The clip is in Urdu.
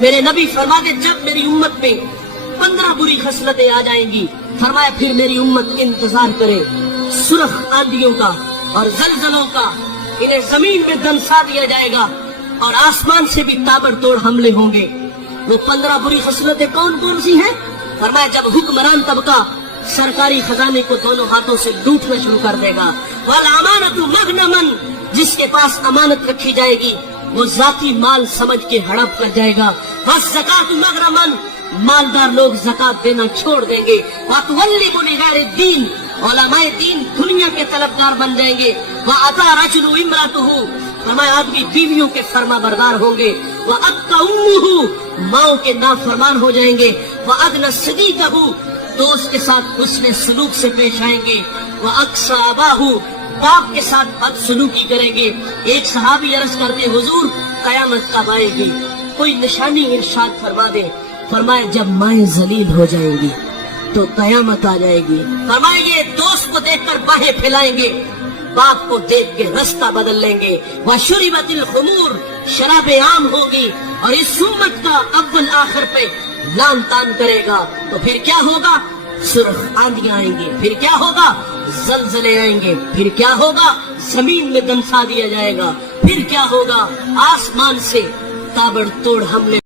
میرے نبی فرماتے جب میری امت میں 15 بری خصلتیں آ جائیں گی، فرمایا پھر میری امت انتظار کرے سرخ آندھیوں کا اور زلزلوں کا، انہیں زمین میں دنسا دیا جائے گا اور آسمان سے بھی تابڑ توڑ حملے ہوں گے۔ وہ 15 بری خصلتیں کون کون سی ہیں؟ فرمایا جب حکمران طبقہ سرکاری خزانے کو دونوں ہاتھوں سے لوٹنا شروع کر دے گا، والامانۃ مغنمن، جس کے پاس امانت رکھی جائے گی وہ ذاتی مال سمجھ کے ہڑپ کر جائے گا، والزکاۃ مغرمن، مالدار لوگ زکات دینا چھوڑ دیں گے، وتولب لغیر الدین، علماء دین دنیا کے طلبگار بن جائیں گے، وَأَتَى رَجُلُ امْرَأَتُهُ، فرمایا آدمی بیویوں کے فرما بردار ہوں گے، وَأَتَّى أُمُّهُ، ماؤں کے نافرمان ہو جائیں گے، وَأَدْنَى صَدِيقَهُ، دوست کے ساتھ حسن سلوک سے پیش آئیں گے، وَأَقْصَى أَبَاهُ، باپ کے ساتھ بد سلوکی کریں گے۔ ایک صحابی عرض کرتے حضور قیامت کب آئے گی؟ کوئی نشانی ارشاد فرما دے۔ فرمایا جب مائیں ذلیل ہو جائیں گی تو قیامت آ جائے گی۔ فرمایا یہ دوست کو دیکھ کر باہیں پھیلائیں گے، باپ کو دیکھ کے رستہ بدل لیں گے، وَشُرِبَتِ الْخُمُورُ، شرابیں عام ہوگی، اور اس امت کا اول آخر پہ لان تان کرے گا، تو پھر کیا ہوگا؟ سرخ آندھیاں آئیں گی، پھر کیا ہوگا؟ زلزلے آئیں گے، پھر کیا ہوگا؟ زمین میں دنسا دیا جائے گا، پھر کیا ہوگا؟ آسمان سے تابڑ توڑ حملے